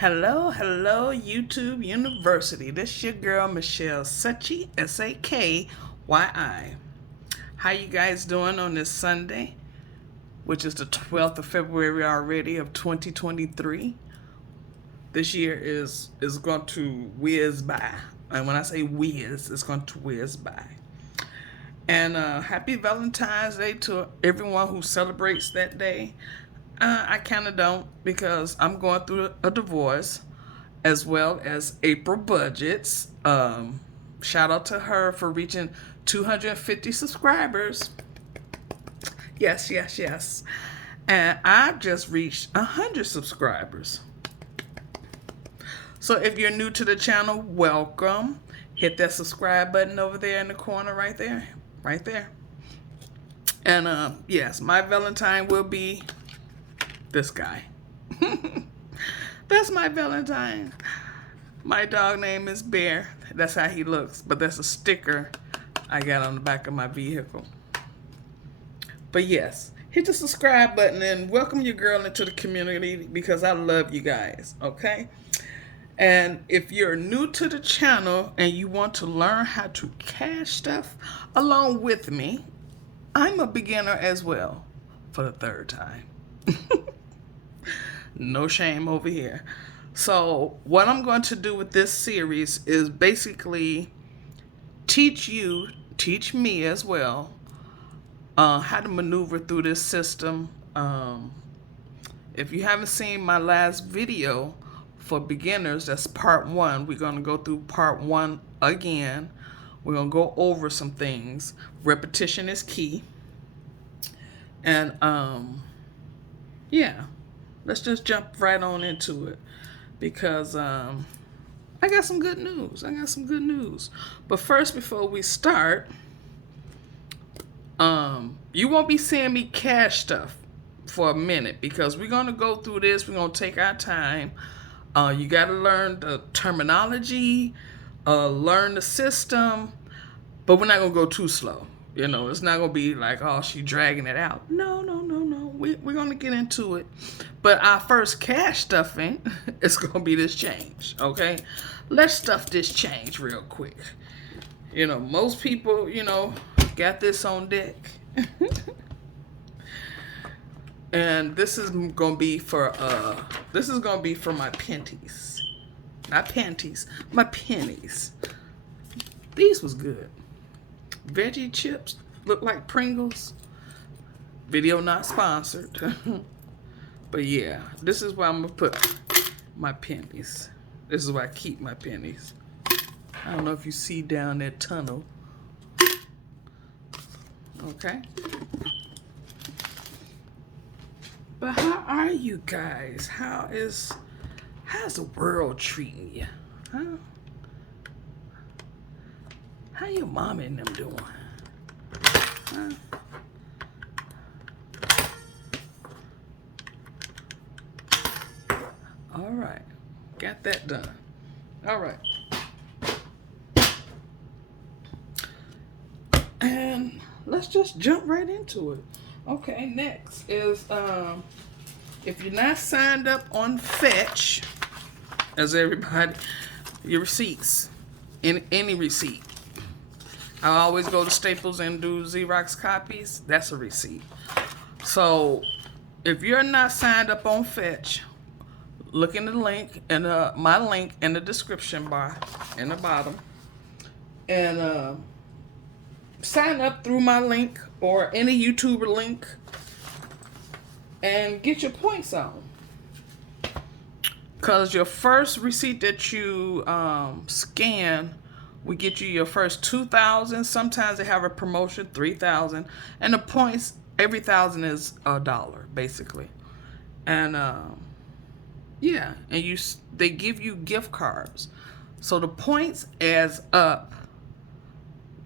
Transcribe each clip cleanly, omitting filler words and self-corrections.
Hello, YouTube University. This your girl, Michele, Sakyi, Sakyi. How you guys doing on this Sunday, which is the 12th of February already of 2023? This year is going to whiz by. And when I say whiz, it's going to whiz by. And happy Valentine's Day to everyone who celebrates that day. I kind of don't because I'm going through a divorce as well as April budgets. Shout out to her for reaching 250 subscribers. Yes. And I've just reached 100 subscribers. So if you're new to the channel, welcome. Hit that subscribe button over there in the corner right there. And yes, my Valentine will be this guy. That's my Valentine. My dog name is Bear. That's how he looks. But that's a sticker I got on the back of my vehicle. But yes, hit the subscribe button and welcome your girl into the community because I love you guys, okay? And if you're new to the channel and you want to learn how to cash stuff along with me, I'm a beginner as well for the third time. No shame over here. So what I'm going to do with this series is basically teach me as well, how to maneuver through this system. If you haven't seen my last video for beginners, that's part 1. We're going to go through part 1 again. We're going to go over some things. Repetition is key. And yeah, let's just jump right on into it because I got some good news. But first, before we start, you won't be seeing me cash stuff for a minute because we're going to go through this. We're going to take our time. You got to learn the terminology, learn the system, but we're not going to go too slow. You know, it's not going to be like, oh, she dragging it out. No. We're going to get into it. But our first cash stuffing is going to be this change, okay? Let's stuff this change real quick. You know, most people, got this on deck. And this is going to be for my pennies. Not panties, my pennies. These was good. Veggie chips look like Pringles. Video not sponsored. But yeah, this is where I'm gonna put my pennies. This is where I keep my pennies. I don't know if you see down that tunnel. Okay. But how are you guys? How's the world treating you? Huh? How your mama and them doing? Huh? All right, got that done. All right. And let's just jump right into it. Okay, next is if you're not signed up on Fetch, as everybody, your receipts, any receipt. I always go to Staples and do Xerox copies. That's a receipt. So if you're not signed up on Fetch, look in the link and my link in the description bar in the bottom, and sign up through my link or any YouTuber link and get your points on. Cause your first receipt that you scan, we get you your first 2,000. Sometimes they have a promotion, 3,000, and the points every 1,000 is $1 basically, and yeah, and they give you gift cards. So the points adds up,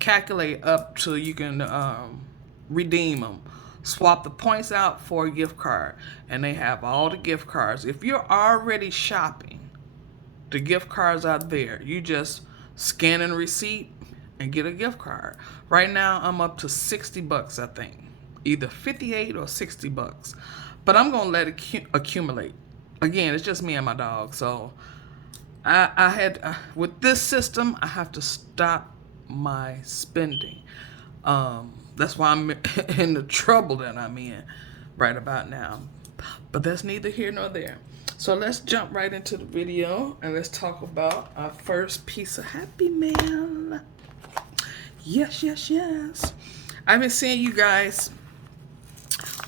calculate up till you can redeem them. Swap the points out for a gift card. And they have all the gift cards. If you're already shopping, the gift cards are there. You just scan a receipt and get a gift card. Right now, I'm up to $60, I think. Either 58 or $60. But I'm going to let it accumulate. Again, it's just me and my dog. So I had with this system, I have to stop my spending. That's why I'm in the trouble that I'm in right about now. But that's neither here nor there. So let's jump right into the video and let's talk about our first piece of Happy Mail. Yes, yes, yes. I've been seeing you guys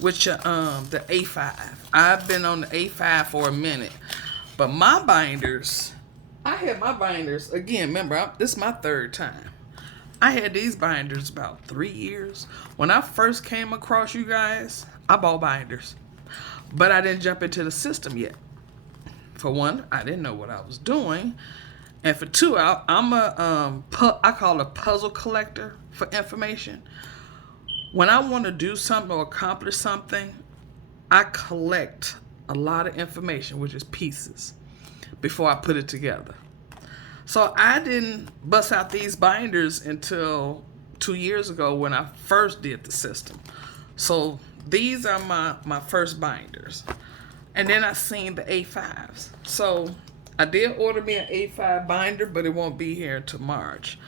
with your the A5. I've been on the A5 for a minute, but my binders, I had my binders again. Remember, this is my third time. I had these binders about 3 years. When I first came across you guys, I bought binders, but I didn't jump into the system yet. For one, I didn't know what I was doing, and for two, I'm a I call it a puzzle collector for information. When I want to do something or accomplish something, I collect a lot of information, which is pieces, before I put it together. So I didn't bust out these binders until 2 years ago when I first did the system. So these are my first binders. And then I seen the A5s. So I did order me an A5 binder, but it won't be here until March.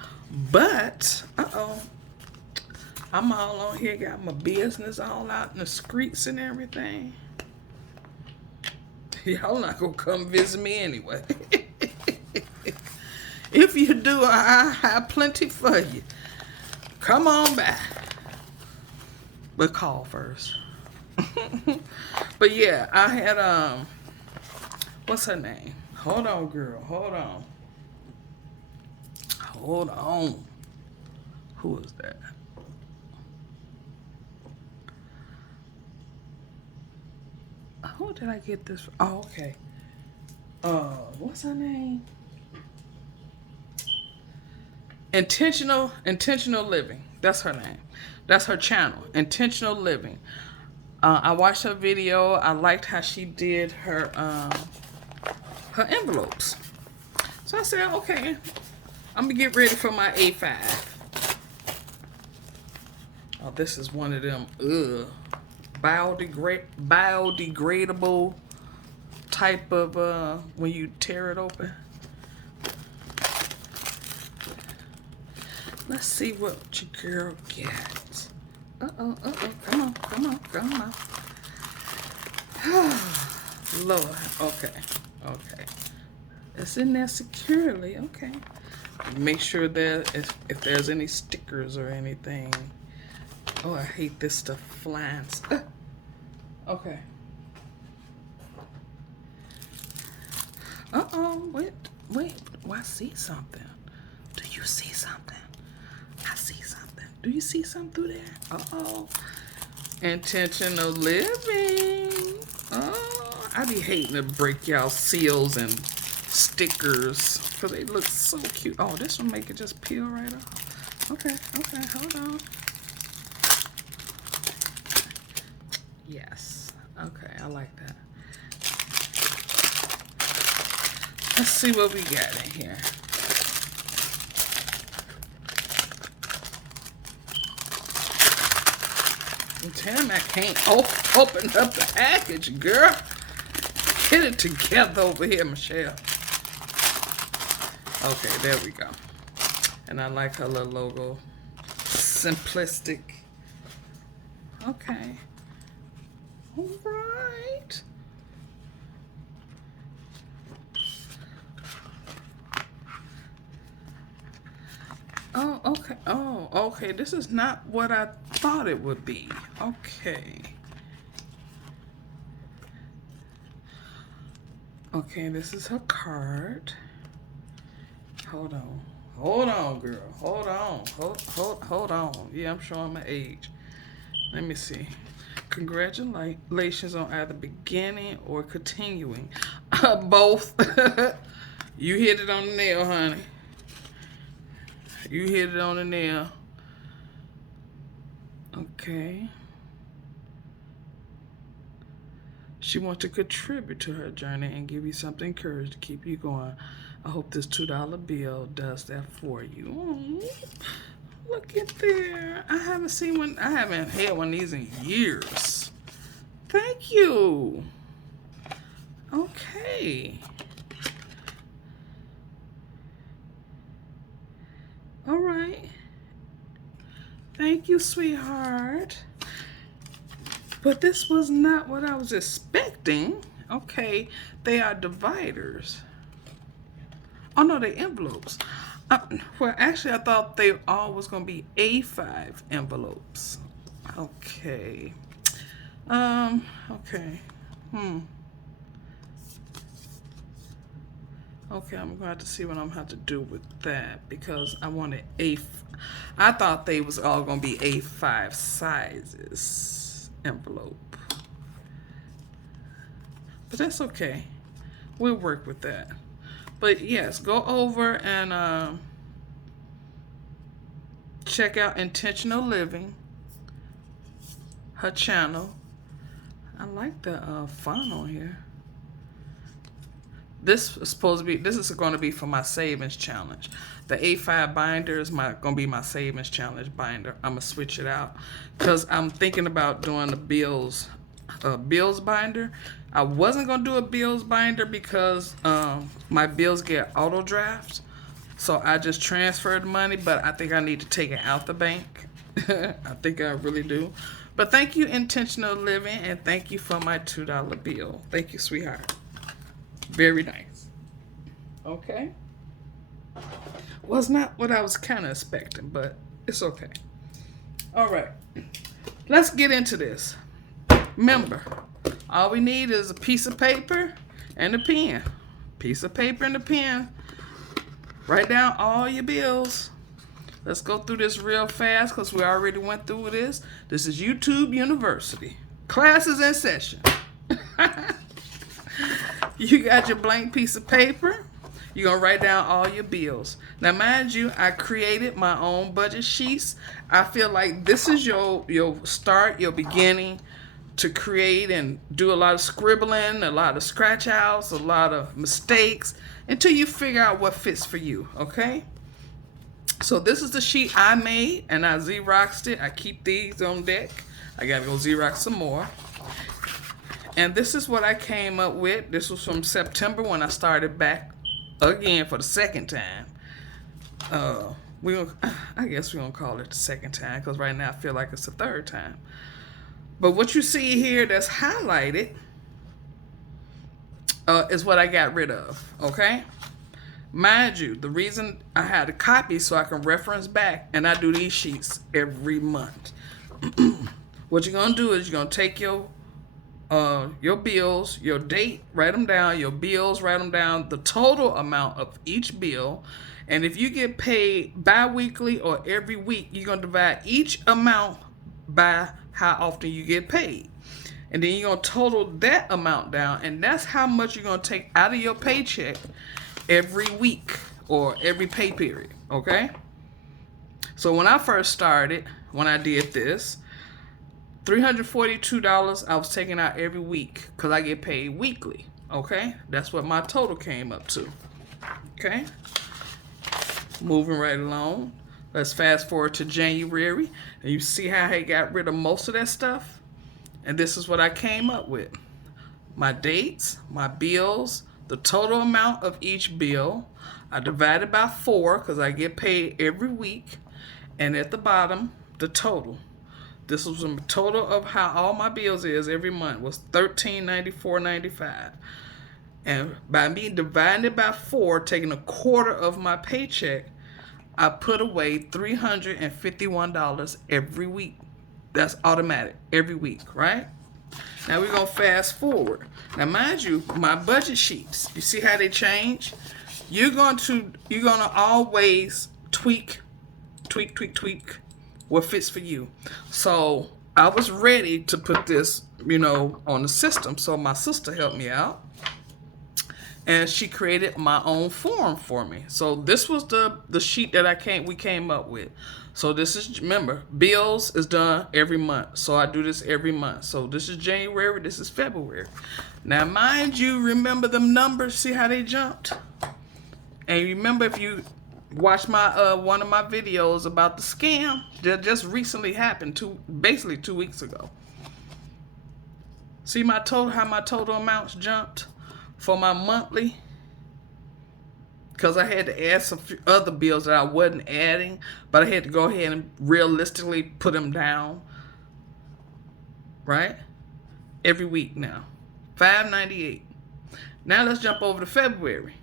But, I'm all on here, got my business all out in the streets and everything. Y'all not gonna come visit me anyway. If you do, I have plenty for you. Come on back. But call first. But yeah, I had what's her name? Hold on, girl. Hold on. Hold on. Who is that? Who did I get this from? Oh, okay. What's her name? Intentional Living. That's her name. That's her channel. Intentional Living. I watched her video. I liked how she did her envelopes. So I said, okay, I'm gonna get ready for my A5. Oh, this is one of them biodegradable type of when you tear it open. Let's see what your girl gets. Uh-oh. Come on. Lord. Okay. It's in there securely. Okay. Make sure that if there's any stickers or anything. Oh, I hate this stuff flying. Okay. Wait. Oh, I see something. Do you see something? I see something. Do you see something through there? Uh-oh. Intentional Living. Oh, I be hating to break y'all seals and stickers because they look so cute. Oh, this one make it just peel right off. Okay, hold on. Yes. Okay, I like that. Let's see what we got in here. I'm telling you, I can't open up the package, girl. Get it together over here, Michele. Okay, there we go. And I like her little logo. Simplistic. Okay. All right. Oh, okay. Oh, okay. This is not what I thought it would be. Okay. Okay, this is her card. Hold on, girl. Hold on. Yeah, I'm showing my age. Let me see. Congratulations on either beginning or continuing. Both. You hit it on the nail, honey. You hit it on the nail. Okay. She wants to contribute to her journey and give you something encouraged to keep you going. I hope this $2 bill does that for you. Oh, look at there. I haven't seen one. I haven't had one of these in years. Thank you. Okay. Okay. All right. Thank you, sweetheart. But this was not what I was expecting. Okay, they are dividers. Oh no, they're envelopes. Well, actually, I thought they all was gonna be A5 envelopes. Okay. Okay. Okay, I'm going to have to see what I'm going to have to do with that because I wanted I thought they was all going to be A5 sizes envelope. But that's okay. We'll work with that. But yes, go over and check out Intentional Living, her channel. I like the font on here. This is going to be for my savings challenge. The A5 binder is going to be my savings challenge binder. I'm going to switch it out because I'm thinking about doing the bills binder. I wasn't going to do a bills binder because my bills get auto drafts. So I just transferred money, but I think I need to take it out the bank. I think I really do. But thank you, Intentional Living, and thank you for my $2 bill. Thank you, sweetheart. Very nice. Okay. Well, it's not what I was kind of expecting, but it's okay. All right. Let's get into this. Remember, all we need is a piece of paper and a pen. Piece of paper and a pen. Write down all your bills. Let's go through this real fast because we already went through this. This is YouTube University. Classes in session. You got your blank piece of paper. You're going to write down all your bills. Now, mind you, I created my own budget sheets. I feel like this is your start, your beginning to create and do a lot of scribbling, a lot of scratch outs, a lot of mistakes until you figure out what fits for you, okay? So this is the sheet I made and I Xeroxed it. I keep these on deck. I got to go Xerox some more. And this is what I came up with. This was from September when I started back again for the second time. I guess we're going to call it the second time because right now I feel like it's the third time. But what you see here that's highlighted is what I got rid of, okay? Mind you, the reason I had a copy so I can reference back, and I do these sheets every month. What you're going to do is you're going to take your bills, your date, write them down, your bills, write them down, the total amount of each bill. And if you get paid bi-weekly or every week, you're going to divide each amount by how often you get paid. And then you're going to total that amount down, and that's how much you're going to take out of your paycheck every week or every pay period, okay? So when I first started, when I did this, $342 I was taking out every week because I get paid weekly, okay? That's what my total came up to, okay? Moving right along. Let's fast forward to January, and you see how I got rid of most of that stuff? And this is what I came up with. My dates, my bills, the total amount of each bill. I divided by 4 because I get paid every week. And at the bottom, the total. This was a total of how all my bills is every month was $1394.95. And by me dividing it by 4, taking a quarter of my paycheck, I put away $351 every week. That's automatic every week, right? Now we're going to fast forward. Now mind you, my budget sheets, you see how they change? You're going to always tweak what fits for you. So I was ready to put this, on the system. So my sister helped me out. And she created my own form for me. So this was the sheet that we came up with. So this is, remember, bills is done every month. So I do this every month. So this is January, this is February. Now mind you, remember them numbers, see how they jumped? And remember, if you watch my one of my videos about the scam that just recently happened basically 2 weeks ago. See how my total amounts jumped? for my monthly, because I had to add some other bills that I wasn't adding, but I had to go ahead and realistically put them down, right? Every week now. $5.98. Now let's jump over to February.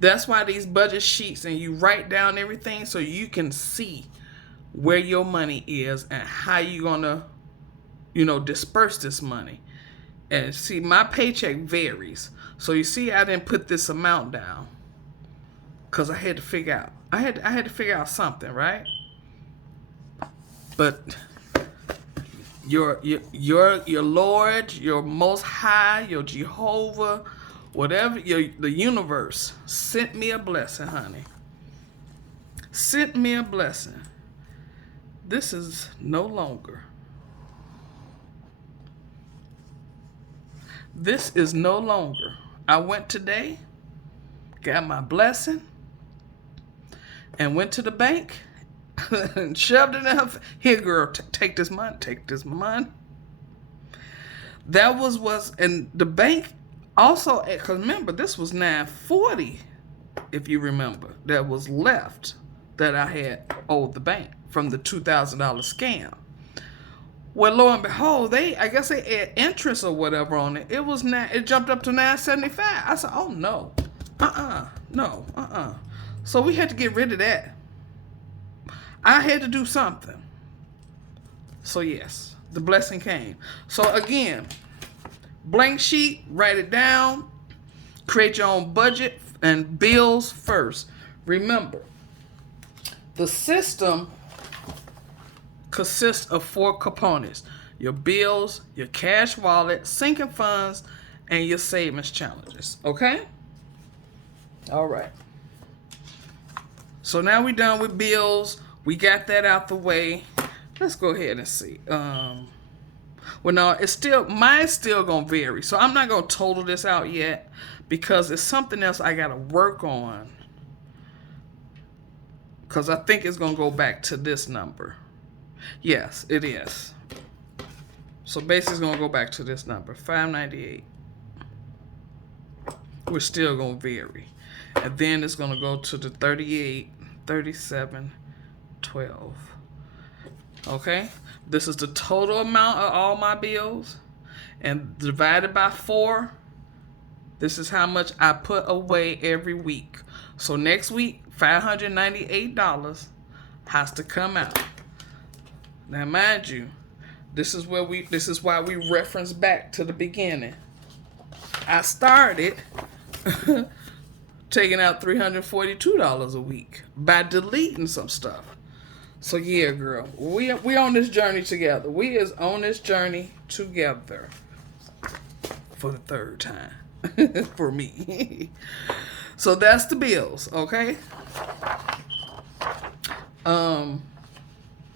That's why these budget sheets, and you write down everything so you can see where your money is and how you're going to, disperse this money. And see, my paycheck varies. So you see, I didn't put this amount down because I had to figure out. I had to figure out something, right? But your Lord, your Most High, your Jehovah, whatever, the universe sent me a blessing, honey. Sent me a blessing. This is no longer. This is no longer. I went today, got my blessing, and went to the bank and shoved it up. Here, girl, take this money. Take this money. That was and the bank also, because remember, this was $9.40, if you remember, that was left that I had owed the bank from the $2,000 scam. Well, lo and behold, I guess they add interest or whatever on it. It jumped up to $9.75. I said, oh no, no. So we had to get rid of that. I had to do something. So yes, the blessing came. So again, blank sheet, write it down, create your own budget and bills first. Remember, the system consists of 4 components: your bills, your cash wallet, sinking funds, and your savings challenges. Okay? All right. So now we're done with bills. We got that out the way. Let's go ahead and see. Well, no, mine's still gonna vary. So I'm not gonna total this out yet because it's something else I gotta work on. Because I think it's gonna go back to this number. Yes, it is. So basically it's gonna go back to this number, $5.98. We're still gonna vary. And then it's gonna go to the 38, 37, 12. Okay? This is the total amount of all my bills. And divided by 4, this is how much I put away every week. So next week, $598 has to come out. Now mind you, this is why we reference back to the beginning. I started taking out $342 a week by deleting some stuff. So yeah, girl, we on this journey together. We is on this journey together for the 3rd time for me. So that's the bills, okay?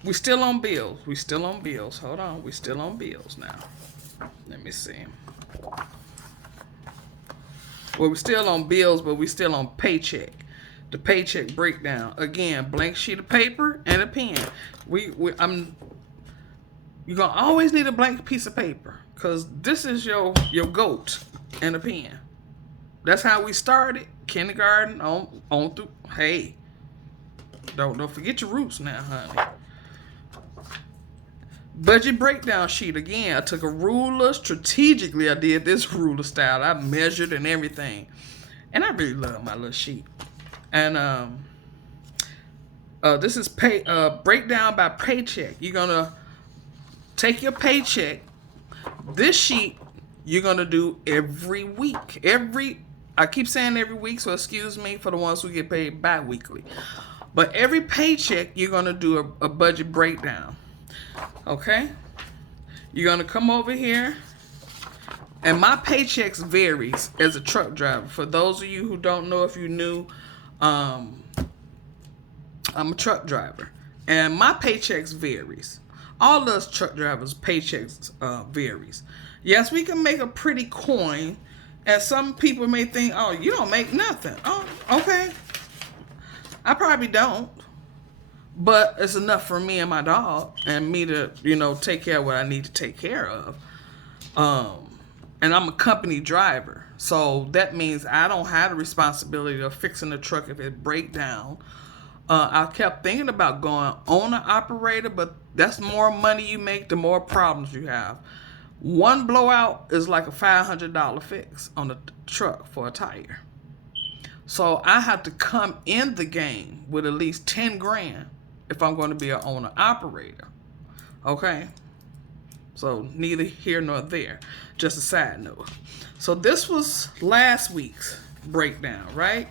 We still on bills. Hold on, we still on bills now. Let me see. Well, we're still on bills, but we still on paycheck. The paycheck breakdown. Again, blank sheet of paper and a pen. You're gonna always need a blank piece of paper, because this is your goat and a pen. That's how we started. Kindergarten on through. Hey, don't forget your roots now, honey. Budget breakdown sheet. Again, I took a ruler. Strategically, I did this ruler style. I measured and everything. And I really love my little sheet. And this is breakdown by paycheck. You're going to take your paycheck. This sheet, you're going to do every week. I keep saying every week, so excuse me for the ones who get paid bi-weekly. But every paycheck, you're going to do a budget breakdown. Okay? You're going to come over here. And my paychecks varies as a truck driver. For those of you who don't know, if you knew, I'm a truck driver. And my paychecks varies. All us truck drivers' paychecks varies. Yes, we can make a pretty coin. And some people may think, oh, you don't make nothing. Oh, okay. I probably don't. But it's enough for me and my dog and me to, take care of what I need to take care of. and I'm a company driver. So that means I don't have the responsibility of fixing the truck if it break down. I kept thinking about going owner operator, but that's more money you make, the more problems you have. One blowout is like a $500 fix on the truck for a tire. So I have to come in the game with at least 10 grand if I'm going to be an owner operator. Okay? So neither here nor there. Just a side note. So this was last week's breakdown, right?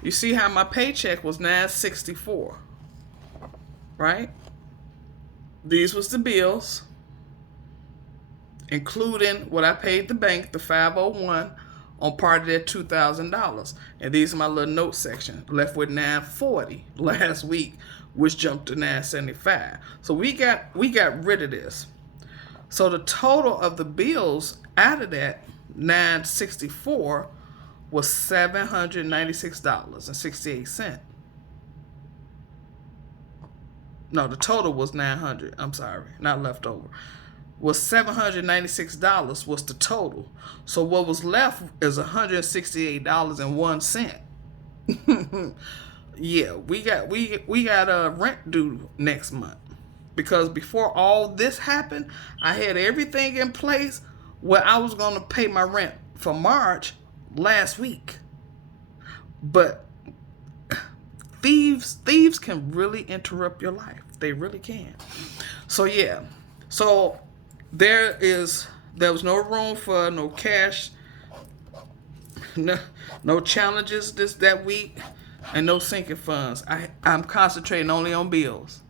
You see how my paycheck was $964, right? These was the bills, including what I paid the bank, the 501, on part of that $2,000. And these are my little note section. Left with $940 last week, which jumped to $975. So we got rid of this. So the total of the bills out of that $964 was $796.68. No, the total was $900. I'm sorry, not leftover. Was $796 was the total. So what was left is $168.01. Yeah, we got a rent due next month. Because before all this happened, I had everything in place where I was going to pay my rent for March last week. But thieves can really interrupt your life. They really can. So yeah. So there was no room for no cash, no challenges that week, and no sinking funds. I'm concentrating only on bills.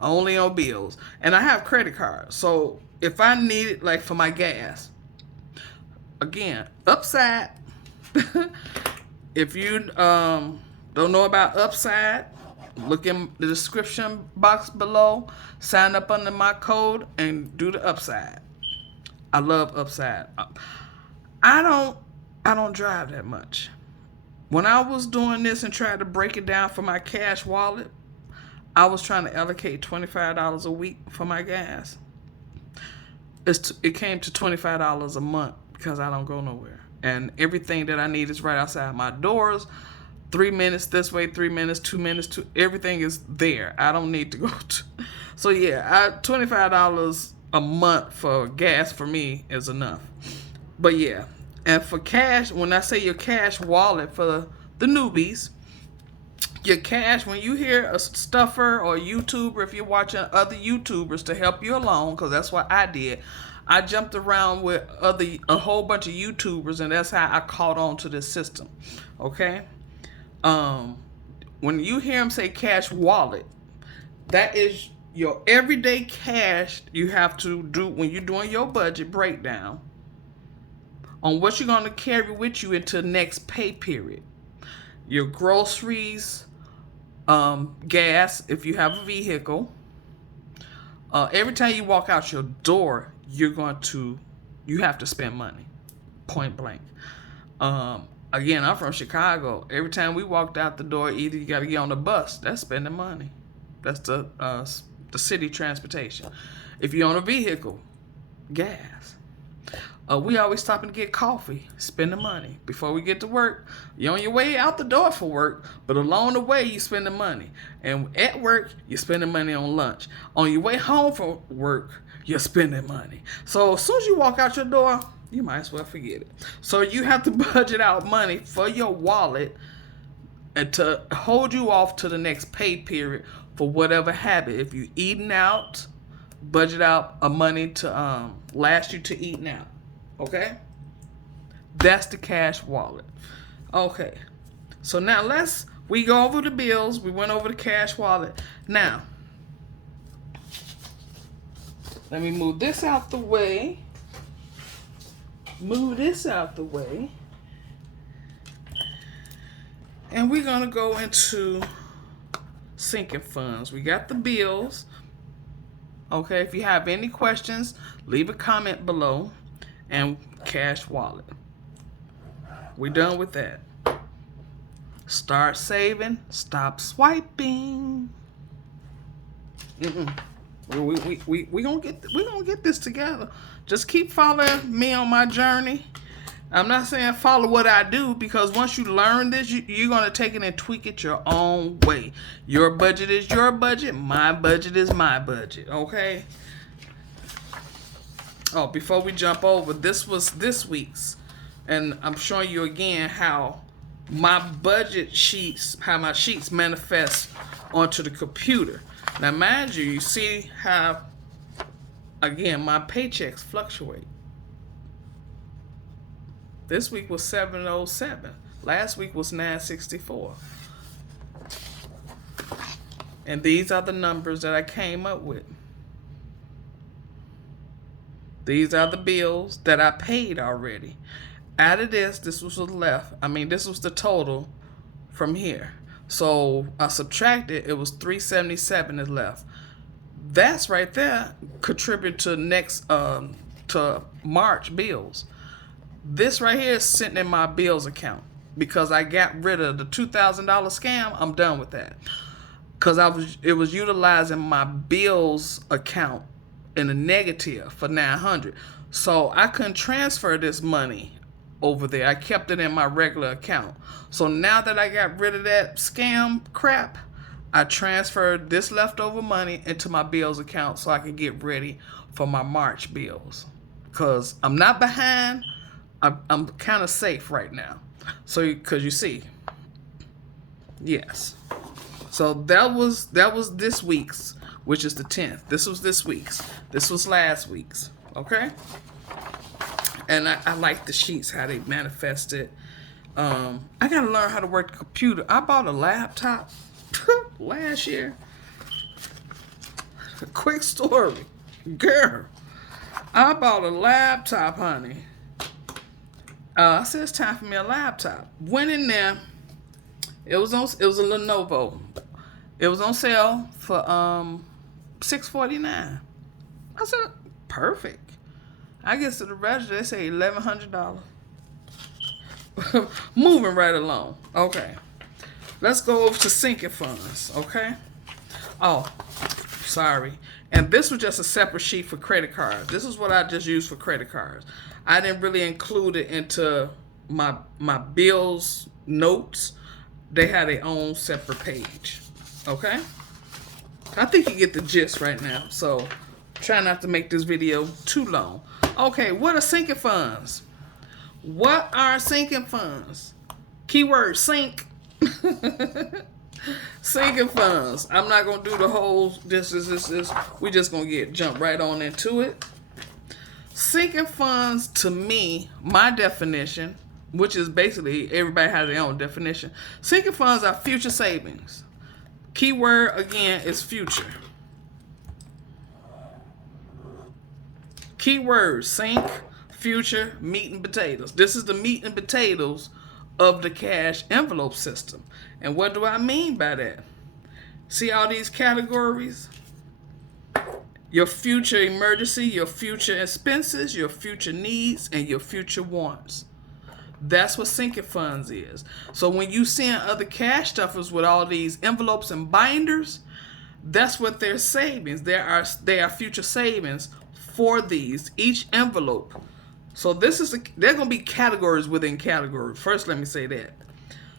Only on bills. And I have credit cards. So if I need it, like for my gas, again, Upside. If you don't know about Upside, look in the description box below. Sign up under my code and do the Upside. I love Upside. I don't drive that much. When I was doing this and tried to break it down for my cash wallet, I was trying to allocate $25 a week for my gas. It came to $25 a month because I don't go nowhere. And everything that I need is right outside my doors. 3 minutes this way, 3 minutes, 2 minutes, everything is there. I don't need to go to. So yeah, $25 a month for gas for me is enough. But yeah, and for cash, when I say your cash wallet for the newbies, your cash, when you hear a stuffer or a YouTuber, if you're watching other YouTubers to help you along, because that's what I did. I jumped around with a whole bunch of YouTubers, and that's how I caught on to this system. Okay? When you hear them say cash wallet, that is your everyday cash you have to do when you're doing your budget breakdown on what you're going to carry with you into the next pay period. Your groceries, gas, if you have a vehicle. Every time you walk out your door, you have to spend money, point blank. Again, I'm from Chicago. Every time we walked out the door, either you got to get on the bus. That's spending money. That's the city transportation. If you own a vehicle, gas. We always stopping to get coffee, spending money. Before we get to work, you're on your way out the door for work, but along the way, you spending money. And at work, you're spending money on lunch. On your way home from work, you're spending money. So as soon as you walk out your door, you might as well forget it. So you have to budget out money for your wallet and to hold you off to the next pay period for whatever habit. If you're eating out, budget out a money to last you to eating out. Okay? That's the cash wallet. Okay. So now we go over the bills. We went over the cash wallet. Now, let me move this out the way. And we're going to go into sinking funds. We got the bills. Okay, if you have any questions, leave a comment below. And cash wallet. We're done with that. Start saving. Stop swiping. We gonna get this together. Just keep following me on my journey. I'm not saying follow what I do, because once you learn this, you're going to take it and tweak it your own way. Your budget is your budget. My budget is my budget. Okay? Oh, before we jump over, this was this week's. And I'm showing you again how my budget sheets, how my sheets manifest onto the computer. Now, mind you, you see how, again, my paychecks fluctuate. This week was 707. Last week was 964. And these are the numbers that I came up with. These are the bills that I paid already. Out of this was what's left. I mean, this was the total from here. So I subtracted, it was 377 is left. That's right there contribute to next to March bills. This right here is sitting in my bills account because I got rid of the $2,000 scam. I'm done with that because it was utilizing my bills account in a negative for 900. So I couldn't transfer this money over there. I kept it in my regular account. So now that I got rid of that scam crap, I transferred this leftover money into my bills account so I can get ready for my March bills. Because I'm not behind. I'm kind of safe right now. So, because you see, yes. So that was this week's, which is the 10th. This was this week's. This was last week's. Okay. And I like the sheets, how they manifested. I gotta learn how to work the computer. I bought a laptop last year. Quick story, girl. I bought a laptop, honey. I said it's time for me a laptop. Went in there. It was a Lenovo. It was on sale for $649. I said perfect. I get to the register, they say $1,100. Moving right along. Okay. Let's go over to sinking funds. Okay. Oh, sorry. And this was just a separate sheet for credit cards. This is what I just used for credit cards. I didn't really include it into my bills notes. They had their own separate page. Okay? I think you get the gist right now. So try not to make this video too long. Okay, what are sinking funds? What are sinking funds? Keyword sink. Sinking funds. I'm not gonna do the whole this. We just gonna jump right on into it. Sinking funds, to me, my definition, which is basically everybody has their own definition. Sinking funds are future savings. Keyword again is future. Keyword sink, future, meat and potatoes. This is the meat and potatoes of the cash envelope system. And what do I mean by that? See all these categories? Your future emergency, your future expenses, your future needs, and your future wants. That's what sinking funds is. So when you send other cash stuffers with all these envelopes and binders, that's what they're savings. They are future savings for these, each envelope. So they're gonna be categories within categories. First, let me say that.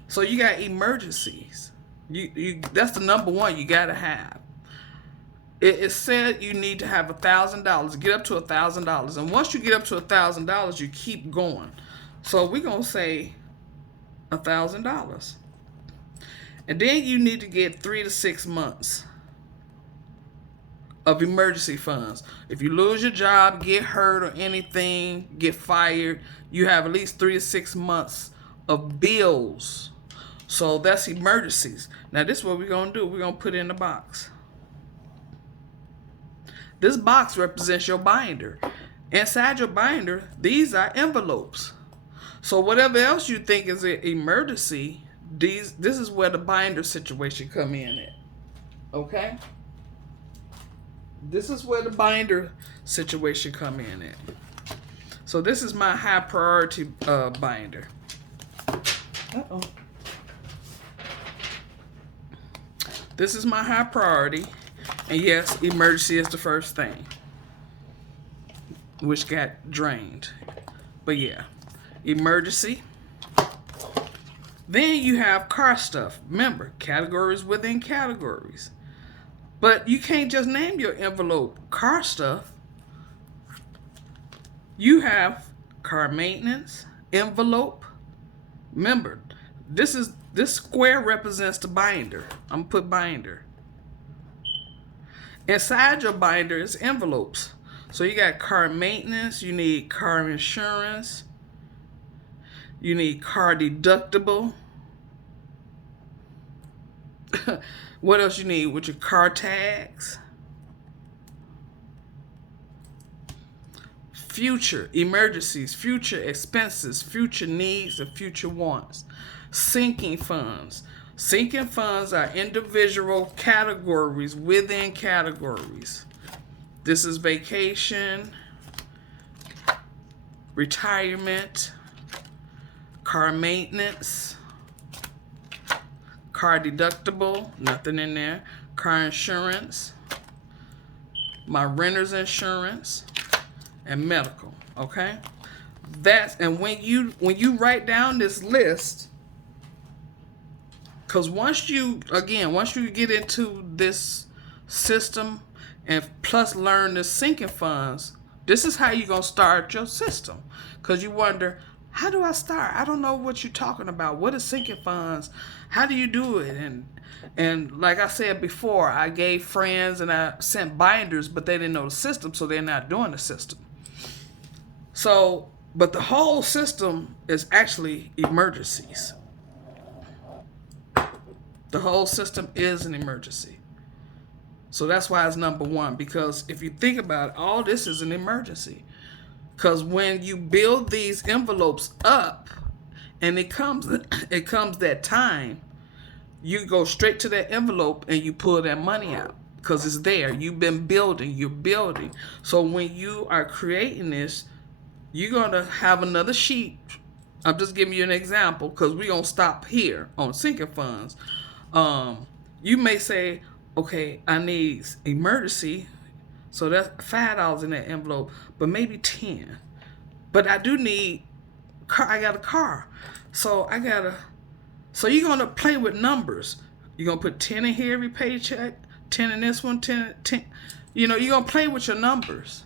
So you got emergencies. You that's the number one you gotta have. It said you need to have $1,000. Get up to $1,000, and once you get up to $1,000, you keep going. So we're gonna say $1,000, and then you need to get 3 to 6 months of emergency funds. If you lose your job, get hurt or anything, get fired, you have at least 3 to 6 months of bills. So that's emergencies. Now this is what we're gonna do. We're gonna put it in the box. This box represents your binder. Inside your binder, these are envelopes. So whatever else you think is an emergency, this is where the binder situation come in at. Okay? This is where the binder situation come in at. So this is my high priority binder. Uh-oh. This is my high priority. And yes, emergency is the first thing, which got drained. But yeah, emergency. Then you have car stuff. Remember, categories within categories. But you can't just name your envelope car stuff. You have car maintenance, envelope. Remember, this square represents the binder. I'm gonna put binder. Inside your binder is envelopes. So you got car maintenance, you need car insurance, you need car deductible. What else you need with your car tags? Future emergencies, future expenses, future needs, and future wants. Sinking funds. Sinking funds are individual categories within categories. This is vacation, retirement, car maintenance, car deductible, nothing in there, car insurance, my renter's insurance, and medical. Okay, and when you write down this list, because once you get into this system and plus learn the sinking funds, this is how you're gonna start your system. Because you wonder, how do I start? I don't know what you're talking about. What is sinking funds? How do you do it? And like I said before, I gave friends and I sent binders, but they didn't know the system, so they're not doing the system. So, but the whole system is actually emergencies. The whole system is an emergency. So that's why it's number one, because if you think about it, all this is an emergency. Because when you build these envelopes up and it comes that time, you go straight to that envelope and you pull that money out because it's there. You've been building, you're building. So when you are creating this, you're going to have another sheet. I'm just giving you an example because we're going to stop here on sinking funds. You may say, okay, I need emergency, so that's $5 in that envelope, but maybe 10. But I do need car. I got a car, so So you're gonna play with numbers. You're gonna put 10 in here every paycheck, 10 in this one, 10. You're gonna play with your numbers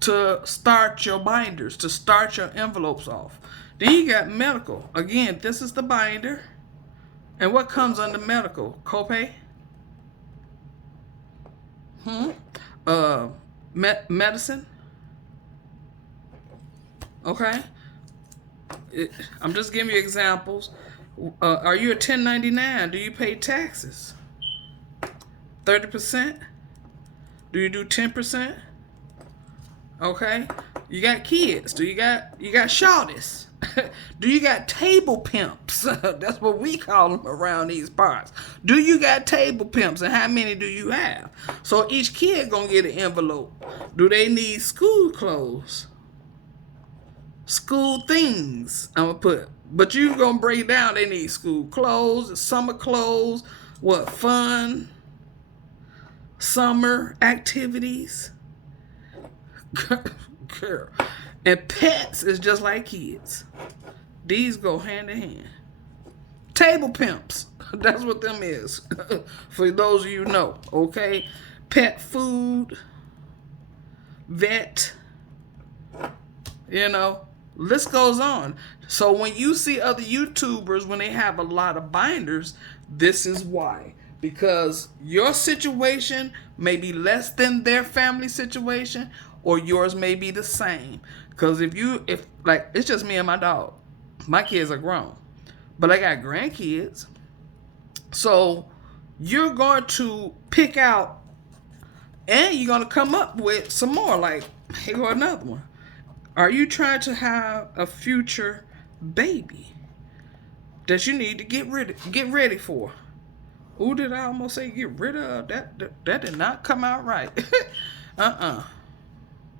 to start your binders, to start your envelopes off. Then you got medical. Again, this is the binder. And what comes under medical? Copay? Medicine? Okay? I'm just giving you examples. Are you a 1099? Do you pay taxes? 30%? Do you do 10%? Okay? You got kids. You got shorties? Do you got table pimps? That's what we call them around these parts. Do you got table pimps, and how many do you have? So each kid gonna get an envelope. Do they need school clothes? School things, I'm gonna put. But you gonna break it down. They need school clothes, summer clothes, what fun, summer activities. Girl. And pets is just like kids. These go hand in hand. Table pimps. That's what them is. For those of you who know, okay? Pet food, vet, list goes on. So when you see other YouTubers, when they have a lot of binders, this is why. Because your situation may be less than their family situation, or yours may be the same. Because if it's just me and my dog. My kids are grown. But I got grandkids. So you're going to pick out, and you're going to come up with some more. Like, here go another one. Are you trying to have a future baby that you need to get ready for? Who did I almost say get rid of? That did not come out right.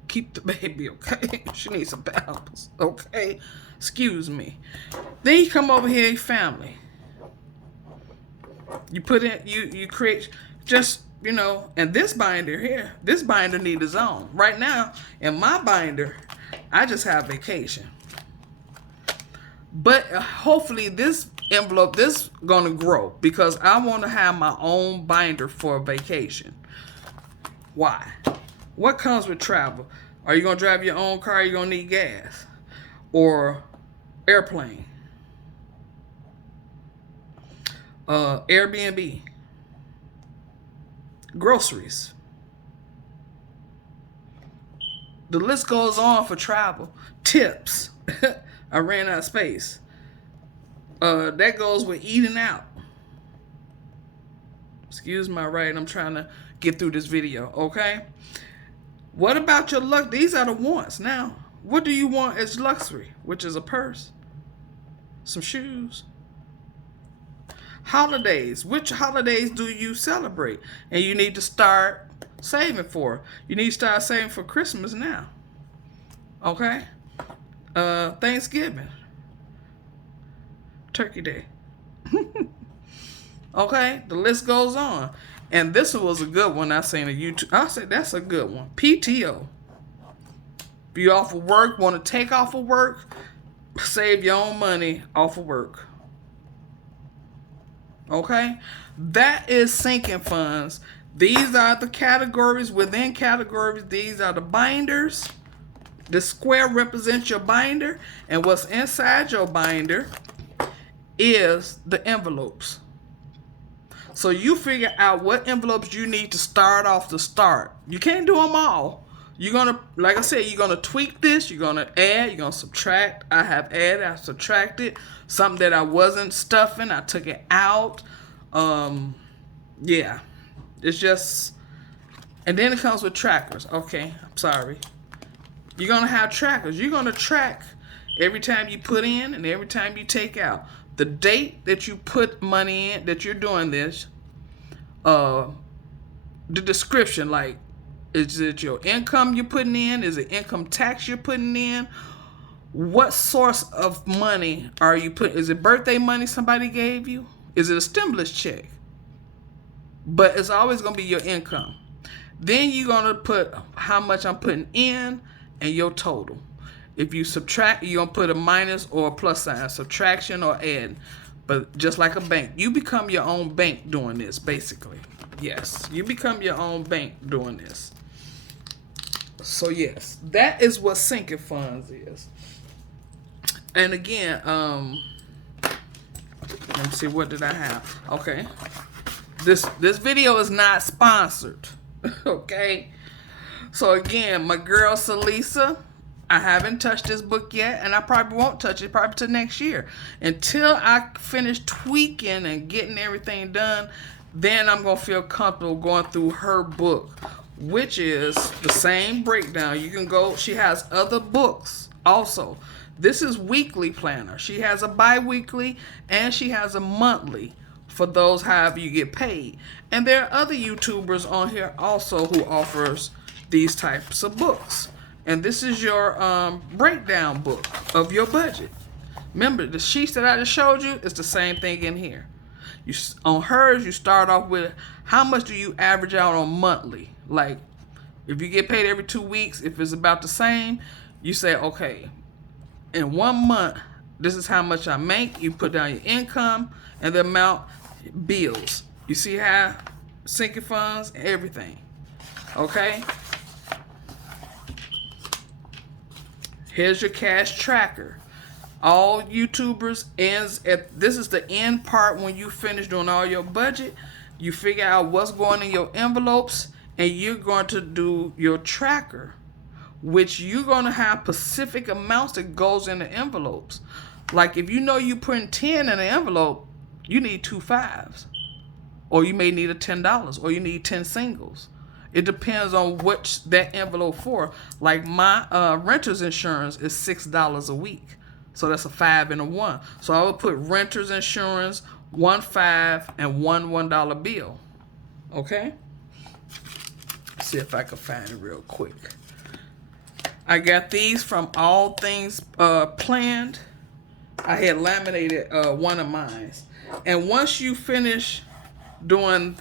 Keep the baby, okay? She needs some pampers, okay? Excuse me. Then you come over here, family. You put in, you create, just, you know, and this binder here, this binder need its own. Right now, in my binder, I just have vacation. But hopefully this envelope, this gonna grow because I want to have my own binder for vacation. Why? What comes with travel? Are you gonna drive your own car? Are you gonna need gas? Or airplane? Airbnb? Groceries? The list goes on for travel. Tips. I ran out of space. That goes with eating out. Excuse my writing. I'm trying to get through this video, okay? What about your luck? These are the wants. Now, what do you want as luxury? Which is a purse, some shoes. Holidays. Which holidays do you celebrate? And you need to start saving for. You need to start saving for Christmas now. Okay? Thanksgiving. Turkey Day. Okay? The list goes on. And this was a good one I seen on YouTube. I said that's a good one. PTO. If you off of work, want to take off of work, save your own money off of work. Okay? That is sinking funds. These are the categories within categories. These are the binders. The square represents your binder. And what's inside your binder is the envelopes. So you figure out what envelopes you need to start off to start. You can't do them all. You're going to, like I said, you're going to tweak this. You're going to add. You're going to subtract. I have added. I subtracted. Something that I wasn't stuffing, I took it out. Yeah. It's just, and then it comes with trackers. Okay, I'm sorry. You're going to have trackers. You're going to track every time you put in and every time you take out. The date that you put money in, that you're doing this, the description, like, is it your income you're putting in? Is it income tax you're putting in? What source of money are you putting? Is it birthday money somebody gave you? Is it a stimulus check? But it's always going to be your income. Then you're going to put how much I'm putting in and your total. If you subtract, you're going to put a minus or a plus sign, subtraction or add. But just like a bank, you become your own bank doing this, basically. Yes, you become your own bank doing this. So yes, that is what sinking funds is. And again, let me see, what did I have? Okay. This video is not sponsored. Okay. So again, my girl Salisa, I haven't touched this book yet, and I probably won't touch it probably till next year. Until I finish tweaking and getting everything done, then I'm going to feel comfortable going through her book, which is the same breakdown. You can go, she has other books also. This is weekly planner. She has a bi-weekly and she has a monthly for those however you get paid. And there are other YouTubers on here also who offers these types of books. And this is your breakdown book of your budget. Remember, the sheets that I just showed you is the same thing in here. On hers, you start off with how much do you average out on monthly. Like, if you get paid every 2 weeks, if it's about the same, you say, okay, in 1 month, this is how much I make. You put down your income and the amount, bills. You see how sinking funds, everything. Okay? Here's your cash tracker. All YouTubers ends at, this is the end part when you finish doing all your budget. You figure out what's going in your envelopes and you're going to do your tracker, which you're going to have specific amounts that goes in the envelopes. Like if you know you putting 10 in an envelope, you need 2 5s. Or you may need a $10 or you need 10 singles. It depends on what that envelope for. Like my renter's insurance is $6 a week. So that's a 5 and a 1. So I would put renter's insurance, 1 5 and one $1 bill. Okay? See if I can find it real quick. I got these from All Things Planned. I had laminated one of mine. And once you finish doing